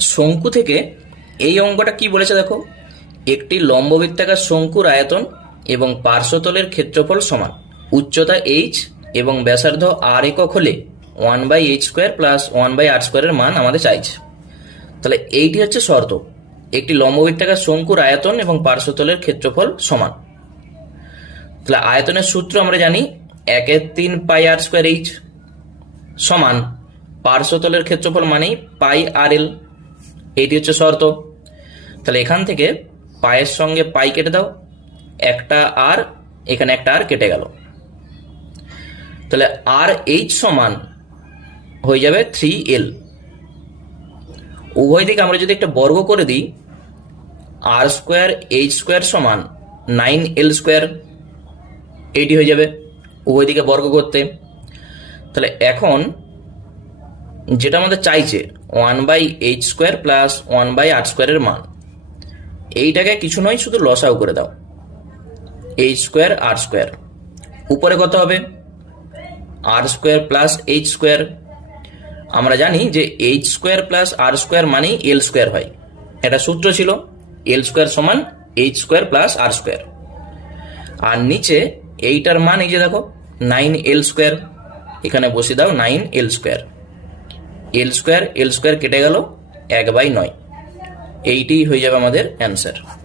শঙ্কু থেকে এই অঙ্কটা কি বলেছে দেখো? একটি লম্ববৃত্তাকার শঙ্কুর আয়তন এবং পার্শ্বতলের ক্ষেত্রফল সমান। উচ্চতা এইচ এবং ব্যাসার্ধ আর একক হলে one by H square plus one by R স্কোয়ারের মান আমাদের চাইছে। তাহলে এইটি হচ্ছে শর্ত। একটি লম্ববৃত্তাকার শঙ্কুর আয়তন এবং পার্শ্বতলের ক্ষেত্রফল সমান। তাহলে আয়তনের সূত্র আমরা জানি একের তিন পাই আর স্কোয়ার এইচ সমান পার্শ্বতলের ক্ষেত্রফল মানেই পাই আর এল এইটি হচ্ছে শর্ত। তাহলে এখান থেকে পায়ের সঙ্গে পাই কেটে দাও। একটা আর, এখানে একটা আর কেটে গেল। তাহলে আর এইচ সমান হয়ে যাবে থ্রি এল উভয় দিকে আমরা যদি একটা বর্গ করে দিই আর স্কোয়ার এইচ স্কোয়ার সমান নাইন এল স্কোয়ার এইটি হয়ে যাবে উভয় দিকে বর্গ করতে। তাহলে এখন যেটা আমাদের চাইছে one by H square plus one by আট স্কোয়ারের মান। এইটাকে কিছু নয়, শুধু লসাও করে দাও। এইচ স্কোয়ার আর স্কোয়ার উপরে কত হবে? R square plus H square আমরা জানি যে H square plus R square মানেই এল স্কোয়ার হয়। এটা সূত্র ছিল এল স্কোয়ার সমান H square plus R square আর নিচে এইটার মান এই যে দেখো নাইন এল স্কোয়ার এখানে বসে দাও nine L square L square L square কেটে গেল এক বাই নয়। এইটি হয়ে যাবে আমাদের অ্যান্সার